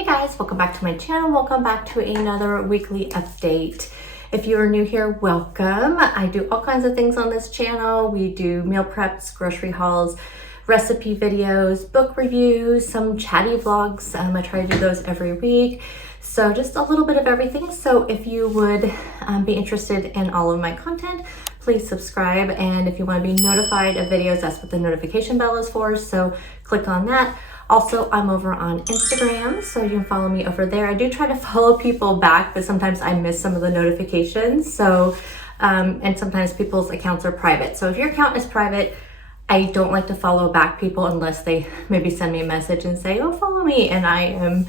Hey guys, welcome back to my channel. Welcome back to another weekly update. If you are new here, welcome. I do all kinds of things on this channel. We do meal preps, grocery hauls, recipe videos, book reviews, some chatty vlogs. I try to do those every week. So just a little bit of everything. So if you would be interested in all of my content, please subscribe. And if you want to be notified of videos, that's what the notification bell is for. So click on that. Also, I'm over on Instagram, so you can follow me over there. I do try to follow people back, but sometimes I miss some of the notifications. So, and sometimes people's accounts are private. So if your account is private, I don't like to follow back people unless they maybe send me a message and say, oh, follow me. And I am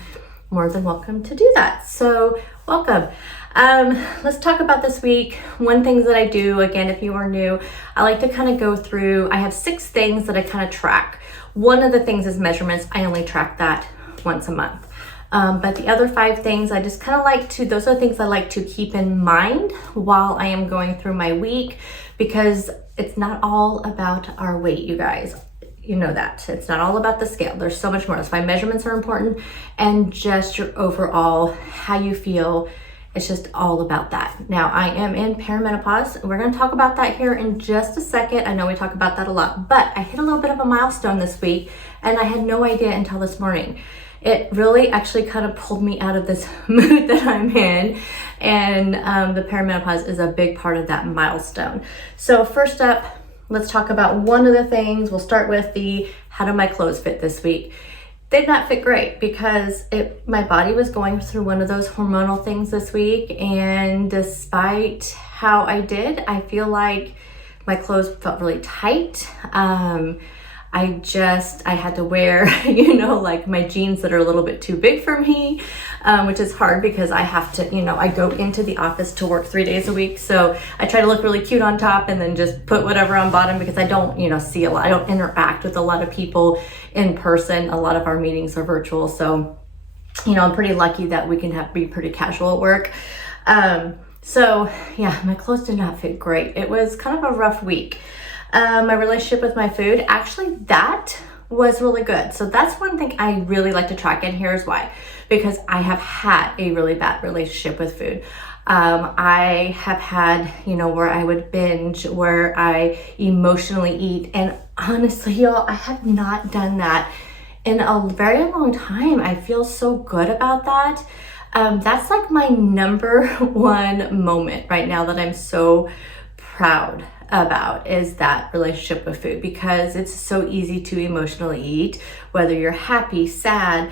more than welcome to do that. So welcome. Let's talk about this week. One thing that I do, again, if you are new, I like to kind of go through, I have 6 things that I kind of track. One of the things is measurements. I only track that once a month. But the other 5 things, I just kind of like to, those are things I like to keep in mind while I am going through my week, because it's not all about our weight, you guys. You know that. It's not all about the scale. There's so much more. That's why measurements are important, and just your overall, how you feel. It's just all about that. Now, I am in perimenopause. We're going to talk about that here in just a second. I know we talk about that a lot, but I hit a little bit of a milestone this week, and I had no idea until this morning. It really actually kind of pulled me out of this mood that I'm in, and the perimenopause is a big part of that milestone. So first up, let's talk about one of the things. We'll start with the how do my clothes fit this week. Did not fit great because my body was going through one of those hormonal things this week, and despite how I did, I feel like my clothes felt really tight. I had to wear, like my jeans that are a little bit too big for me, which is hard because I have to, I go into the office to work 3 days a week. So I try to look really cute on top and then just put whatever on bottom, because I don't, see a lot. I don't interact with a lot of people in person. A lot of our meetings are virtual. So, I'm pretty lucky that we can be pretty casual at work. So yeah, my clothes did not fit great. It was kind of a rough week. My relationship with my food, actually that was really good. So that's one thing I really like to track, and here's why. Because I have had a really bad relationship with food. I have had, where I would binge, where I emotionally eat. And honestly, y'all, I have not done that in a very long time. I feel so good about that. That's like my number one moment right now that I'm so proud about, is that relationship with food, because it's so easy to emotionally eat, whether you're happy, sad,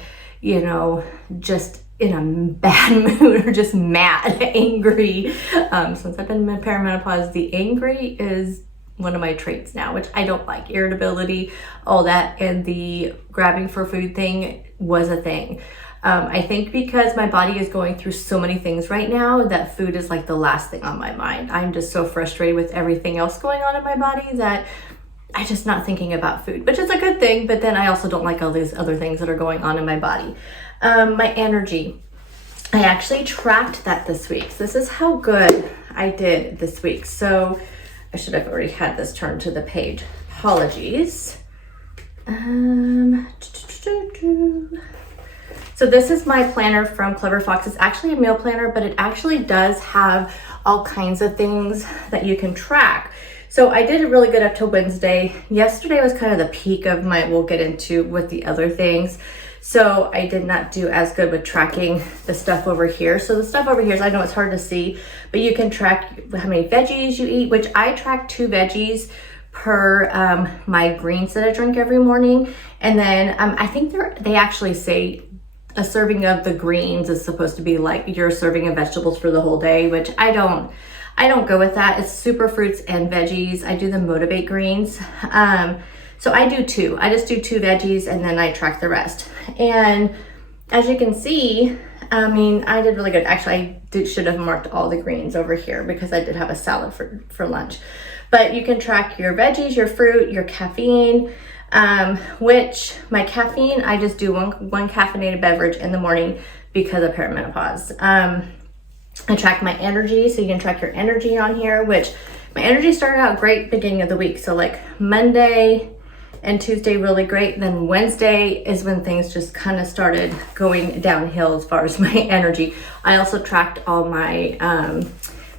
just in a bad mood, or just mad, angry. Since I've been in perimenopause, the angry is one of my traits now, which I don't like. Irritability, all that, and the grabbing for food thing was a thing. I think because my body is going through so many things right now, that food is like the last thing on my mind. I'm just so frustrated with everything else going on in my body that I'm just not thinking about food, which is a good thing. But then I also don't like all these other things that are going on in my body. My energy, I actually tracked that this week. So this is how good I did this week. So I should have already had this turned to the page. Apologies. So this is my planner from Clever Fox. It's actually a meal planner, but it actually does have all kinds of things that you can track. So I did really good up to Wednesday. Yesterday was kind of the peak of we'll get into with the other things. So I did not do as good with tracking the stuff over here. So the stuff over here is, I know it's hard to see, but you can track how many veggies you eat, which I track 2 veggies per my greens that I drink every morning. And then I think they actually say a serving of the greens is supposed to be like your serving of vegetables for the whole day, which I don't go with that. It's super fruits and veggies. I do the Motivate greens. So I do 2. I just do 2 veggies, and then I track the rest. And as you can see, I did really good. Actually, should have marked all the greens over here because I did have a salad for lunch. But you can track your veggies, your fruit, your caffeine, which my caffeine, I just do one caffeinated beverage in the morning because of perimenopause. I track my energy, so you can track your energy on here, which my energy started out great beginning of the week. So like Monday, and Tuesday really great. Then Wednesday is when things just kind of started going downhill as far as my energy. I also tracked all my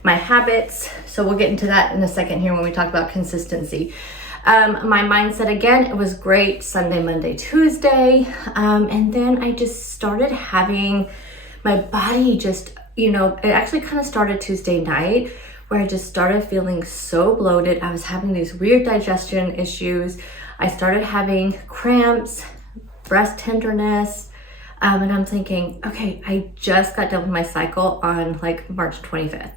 my habits, so we'll get into that in a second here when we talk about consistency. My mindset, again, it was great Sunday, Monday, Tuesday, and then I just started having my body just, you know, it actually kind of started Tuesday night where I just started feeling so bloated. I was having these weird digestion issues. I started having cramps, breast tenderness, and I'm thinking, okay, I just got done with my cycle on like March 25th.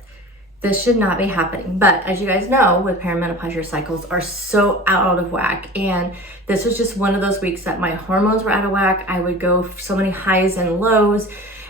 This should not be happening. But as you guys know, with perimenopause, your cycles are so out of whack. And this was just one of those weeks that my hormones were out of whack. I would go so many highs and lows,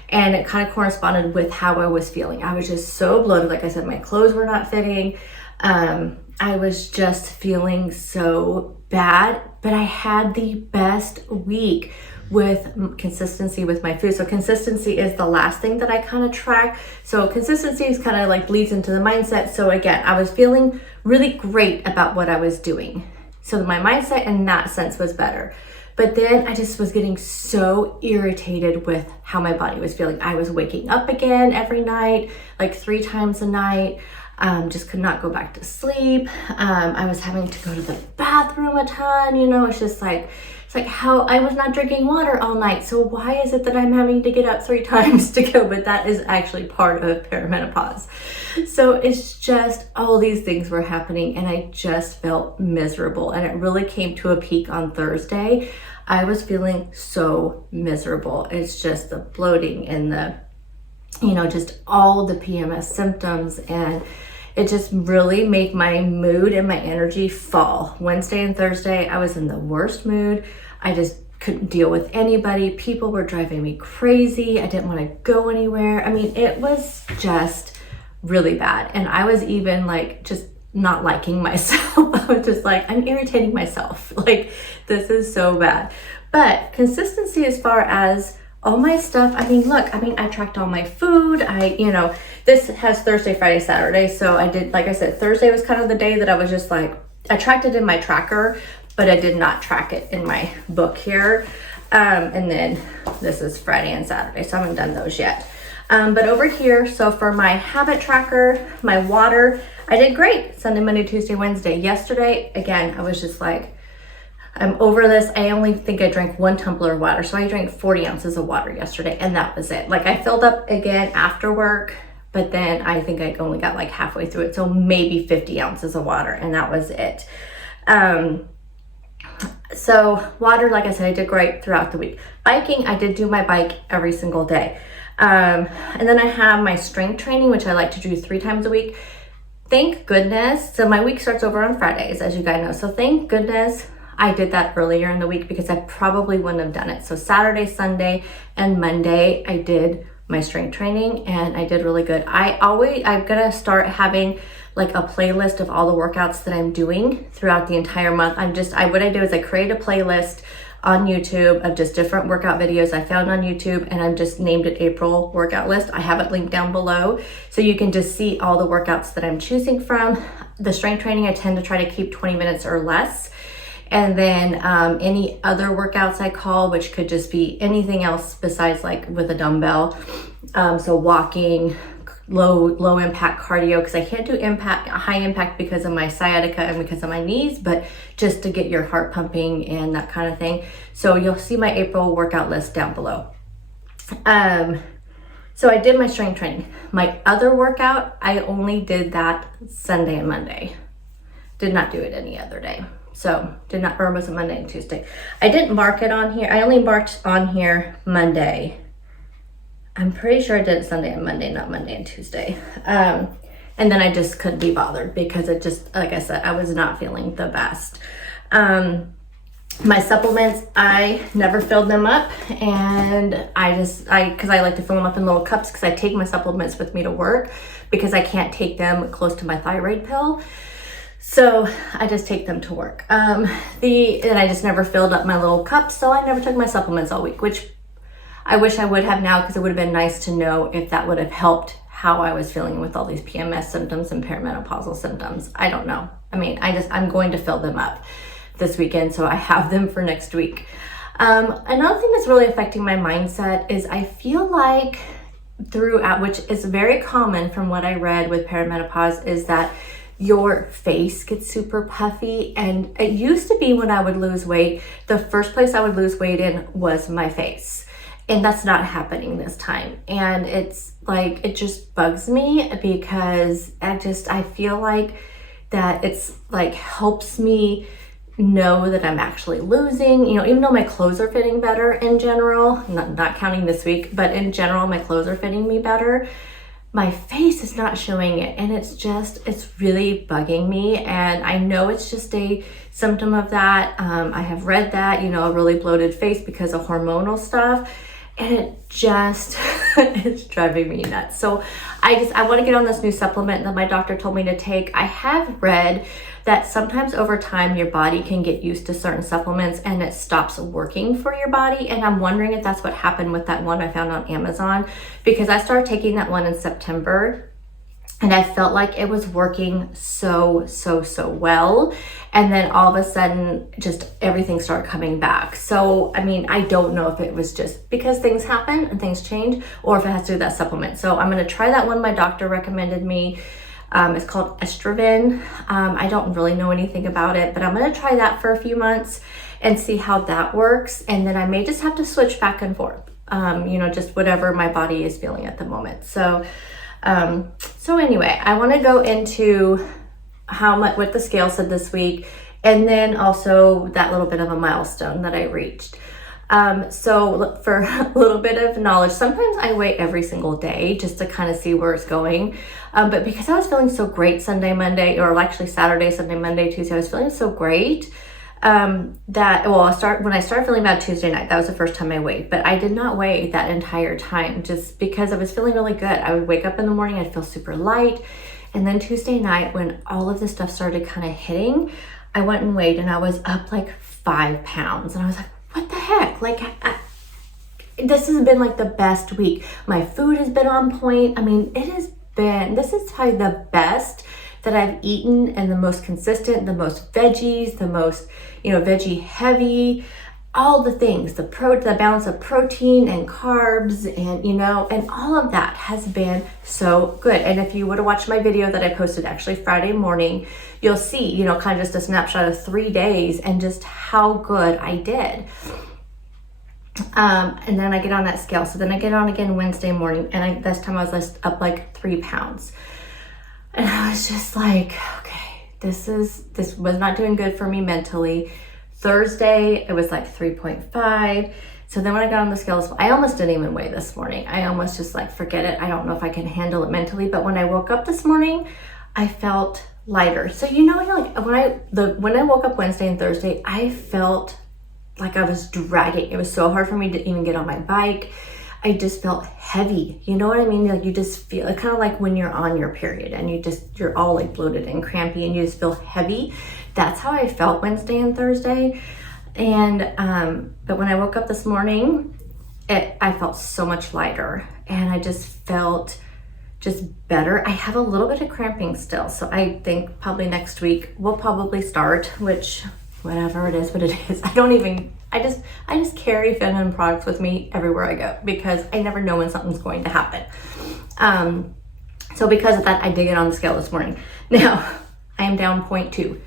and it kind of corresponded with how I was feeling. I was just so bloated. Like I said, my clothes were not fitting. I was just feeling so bad, but I had the best week with consistency with my food. So consistency is the last thing that I kind of track. So consistency is kind of like bleeds into the mindset. So again, I was feeling really great about what I was doing. So my mindset in that sense was better. But then I just was getting so irritated with how my body was feeling. I was waking up again every night, like 3 times a night. Just could not go back to sleep. I was having to go to the bathroom a ton, you know, it's like how I was not drinking water all night. So why is it that I'm having to get up 3 times to go? But that is actually part of perimenopause. So it's just all these things were happening and I just felt miserable. And it really came to a peak on Thursday. I was feeling so miserable. It's just the bloating and the, you know, just all the PMS symptoms, and it just really made my mood and my energy fall. Wednesday and Thursday, I was in the worst mood. I just couldn't deal with anybody. People were driving me crazy. I didn't want to go anywhere. I mean, it was just really bad. And I was even like just not liking myself. I was just like, I'm irritating myself. Like, this is so bad. But consistency as far as all my stuff, I mean, look, I tracked all my food. You know, this has Thursday, Friday, Saturday. So I did, like I said, Thursday was kind of the day that I was just like, I tracked it in my tracker, but I did not track it in my book here. And then this is Friday and Saturday, so I haven't done those yet. But over here, so for my habit tracker, my water, I did great Sunday, Monday, Tuesday, Wednesday. Yesterday, again, I was just like, I'm over this. I only think I drank 1 tumbler of water. So I drank 40 ounces of water yesterday, and that was it. Like, I filled up again after work, but then I think I only got like halfway through it. So maybe 50 ounces of water, and that was it. So water, like I said, I did great throughout the week. Biking, I did do my bike every single day. And then I have my strength training, which I like to do 3 times a week. Thank goodness. So my week starts over on Fridays, as you guys know. So thank goodness I did that earlier in the week because I probably wouldn't have done it. So Saturday, Sunday, and Monday, I did my strength training and I did really good. I'm gonna start having like a playlist of all the workouts that I'm doing throughout the entire month. What I do is I create a playlist on YouTube of just different workout videos I found on YouTube, and I've just named it April workout list. I have it linked down below so you can just see all the workouts that I'm choosing from. The strength training, I tend to try to keep 20 minutes or less. And then any other workouts I call, which could just be anything else besides like with a dumbbell. So walking, low impact cardio, because I can't do high impact because of my sciatica and because of my knees, but just to get your heart pumping and that kind of thing. So you'll see my April workout list down below. So I did my strength training. My other workout, I only did that Sunday and Monday. Did not do it any other day. So was it Monday and Tuesday? I didn't mark it on here. I only marked on here Monday. I'm pretty sure I did it Sunday and Monday, not Monday and Tuesday. And then I just couldn't be bothered because it just, like I said, I was not feeling the best. My supplements, I never filled them up, and because I like to fill them up in little cups because I take my supplements with me to work because I can't take them close to my thyroid pill. So I just take them to work. And I just never filled up my little cups, so I never took my supplements all week, which I wish I would have now because it would have been nice to know if that would have helped how I was feeling with all these PMS symptoms and perimenopausal symptoms. I don't know. I mean, I'm going to fill them up. this weekend, so I have them for next week. Another thing that's really affecting my mindset is I feel like throughout, which is very common from what I read with perimenopause, is that your face gets super puffy. And it used to be when I would lose weight, the first place I would lose weight in was my face. And that's not happening this time. And it's like, it just bugs me because I feel like that it's like helps me know that I'm actually losing, even though my clothes are fitting better in general, not counting this week, but in general, my clothes are fitting me better. My face is not showing it, and it's really bugging me. And I know it's just a symptom of that. I have read that, a really bloated face because of hormonal stuff, and it just it's driving me nuts. So I want to get on this new supplement that my doctor told me to take. I have read that sometimes over time your body can get used to certain supplements and it stops working for your body. And I'm wondering if that's what happened with that one I found on Amazon, because I started taking that one in September and I felt like it was working so well. And then all of a sudden, just everything started coming back. So, I don't know if it was just because things happen and things change, or if it has to do with that supplement. So I'm going to try that one my doctor recommended me. It's called Estroven. I don't really know anything about it, but I'm going to try that for a few months and see how that works. And then I may just have to switch back and forth, just whatever my body is feeling at the moment. So anyway, I want to go into what the scale said this week, and then also that little bit of a milestone that I reached. So for a little bit of knowledge, sometimes I weigh every single day just to kind of see where it's going. But because I was feeling so great Sunday, Monday, or actually Saturday, Sunday, Monday, Tuesday, I was feeling so great when I started feeling bad Tuesday night, that was the first time I weighed, but I did not weigh that entire time just because I was feeling really good. I would wake up in the morning, I'd feel super light. And then Tuesday night, when all of this stuff started kind of hitting, I went and weighed and I was up like 5 pounds. And I was like, what the heck? This has been like the best week. My food has been on point. This is probably the best that I've eaten, and the most consistent, the most veggies, the most, veggie heavy, all the things, the balance of protein and carbs and all of that has been so good. And if you would have watched my video that I posted actually Friday morning, you'll see, kind of just a snapshot of 3 days and just how good I did. And then I get on that scale. So then I get on again Wednesday morning, and this time I was up like 3 pounds. And I was just like, okay, this was not doing good for me mentally. Thursday, it was like 3.5. So then when I got on the scales, I almost didn't even weigh this morning. I almost just like, forget it. I don't know if I can handle it mentally. But when I woke up this morning, I felt lighter. So when I woke up Wednesday and Thursday, I felt like I was dragging. It was so hard for me to even get on my bike. I just felt heavy. You know what I mean? Like you just feel kind of like when you're on your period and you're all like bloated and crampy and you just feel heavy. That's how I felt Wednesday and Thursday. And, but when I woke up this morning, I felt so much lighter and I just felt just better. I have a little bit of cramping still. So I think probably next week we'll probably start, which whatever it is, what it is. I just carry feminine products with me everywhere I go because I never know when something's going to happen. So because of that, I did get on the scale this morning. Now I am down 0.2.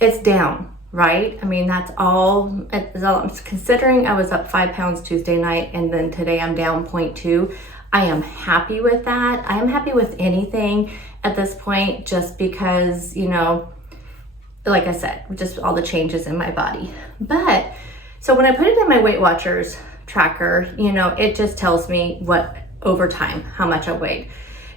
It's down, right? That's all I'm considering. I was up 5 pounds Tuesday night, and then today I'm down 0.2. I am happy with that. I am happy with anything at this point, just because, like I said, just all the changes in my body. But so when I put it in my Weight Watchers tracker, it just tells me what over time, how much I weighed.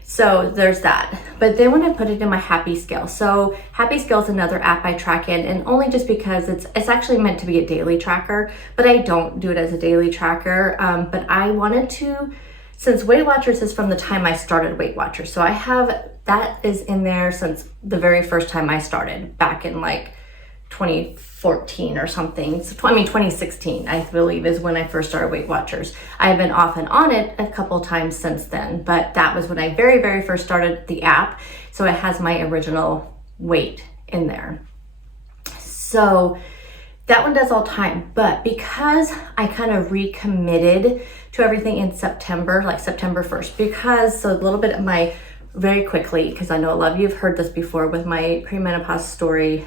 So there's that. But then when I put it in my Happy Scale, so Happy Scale is another app I track in, and only just because it's actually meant to be a daily tracker, but I don't do it as a daily tracker. But I wanted to, since Weight Watchers is from the time I started Weight Watchers, so I have that is in there since the very first time I started back in like 2014 or something. So 2016, I believe, is when I first started Weight Watchers. I have been off and on it a couple times since then, but that was when I very, very first started the app. So it has my original weight in there. So That one does all time, but because I kind of recommitted to everything in September, like September 1st, because so a little bit of my, very quickly, because I know a lot of you have heard this before with my premenopause story,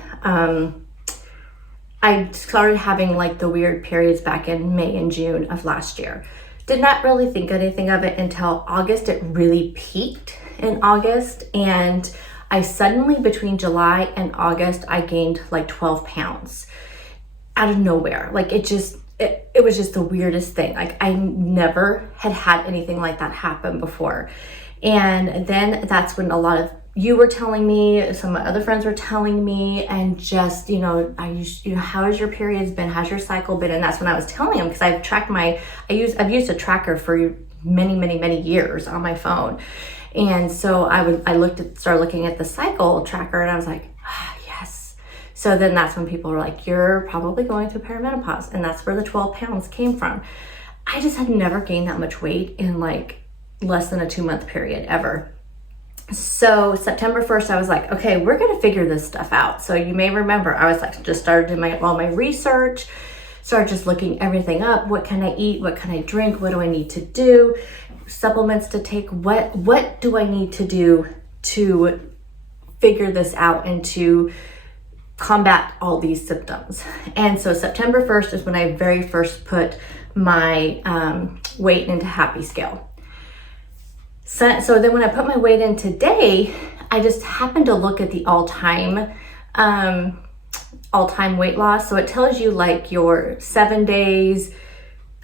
I started having like the weird periods back in May and June of last year. Did not really think anything of it until August. It really peaked in August, and I suddenly, between July and August, I gained like 12 pounds out of nowhere. Like it was just the weirdest thing. Like I never had anything like that happen before. And then that's when a lot of you were telling me, some of my other friends were telling me, and just, how has your periods been? How's your cycle been? And that's when I was telling them, because I've tracked I've used a tracker for many, many, many years on my phone. And so I started looking at the cycle tracker, and I was like, yes. So then that's when people were like, you're probably going through perimenopause. And that's where the 12 pounds came from. I just had never gained that much weight in like less than a 2-month period ever. So September 1st, I was like, okay, we're going to figure this stuff out. So you may remember, I was like, just started doing all my research, started just looking everything up. What can I eat? What can I drink? What do I need to do? Supplements to take. What do I need to do to figure this out and to combat all these symptoms? And so September 1st is when I very first put my weight into Happy Scale. So then when I put my weight in today, I just happened to look at the all-time weight loss. So it tells you like your 7 days,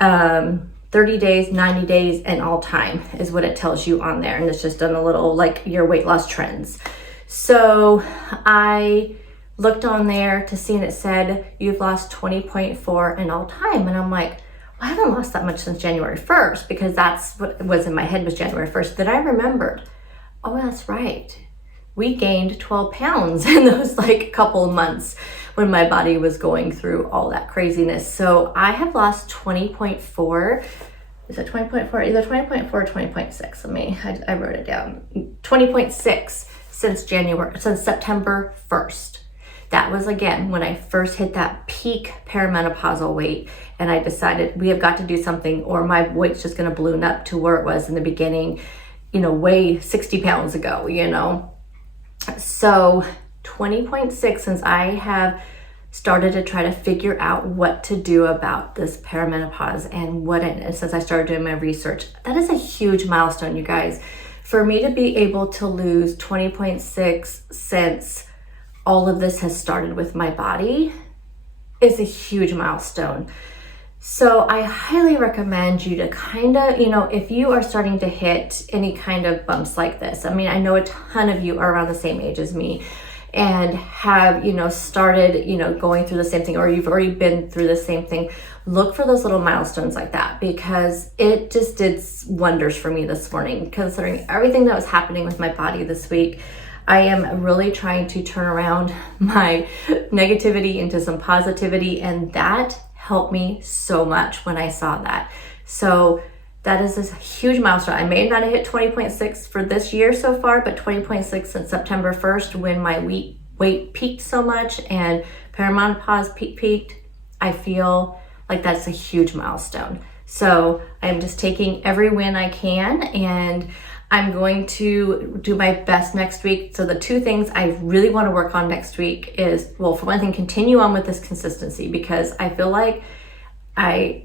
30 days, 90 days, and all time is what it tells you on there. And it's just done a little like your weight loss trends. So I looked on there to see, and it said you've lost 20.4 in all time. And I'm like, I haven't lost that much since January 1st, because that's what was in my head, was January 1st. Then I remembered, oh, that's right. We gained 12 pounds in those like couple months when my body was going through all that craziness. So I have lost 20.4. Is it 20.4? Either 20.4 or 20.6. I wrote it down. 20.6 since September 1st. That was, again, when I first hit that peak perimenopausal weight, and I decided we have got to do something, or my weight's just going to balloon up to where it was in the beginning, way 60 pounds ago, So 20.6, since I have started to try to figure out what to do about this perimenopause and since I started doing my research, that is a huge milestone, you guys. For me to be able to lose 20.6 since all of this has started with my body is a huge milestone. So I highly recommend you to kind of, if you are starting to hit any kind of bumps like this. I mean, I know a ton of you are around the same age as me and have, started, going through the same thing, or you've already been through the same thing. Look for those little milestones like that, because it just did wonders for me this morning, considering everything that was happening with my body this week. I am really trying to turn around my negativity into some positivity, and that helped me so much when I saw that. So that is this huge milestone. I may not have hit 20.6 for this year so far, but 20.6 since September 1st, when my weight peaked so much and perimenopause peaked, I feel like that's a huge milestone. So I'm just taking every win I can, and I'm going to do my best next week. So the two things I really want to work on next week is, well, for one thing, continue on with this consistency, because I feel like I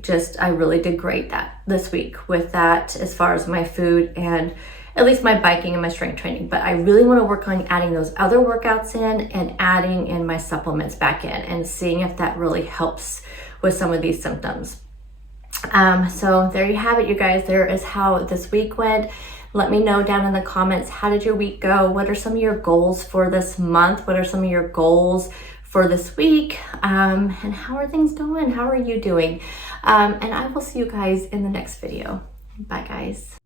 really did great this week with that, as far as my food and at least my biking and my strength training. But I really want to work on adding those other workouts in and adding in my supplements back in and seeing if that really helps with some of these symptoms. So there you have it, you guys. There is how this week went. Let me know down in the comments, how did your week go? What are some of your goals for this month? What are some of your goals for this week? And how are things going? How are you doing? And I will see you guys in the next video. Bye, guys.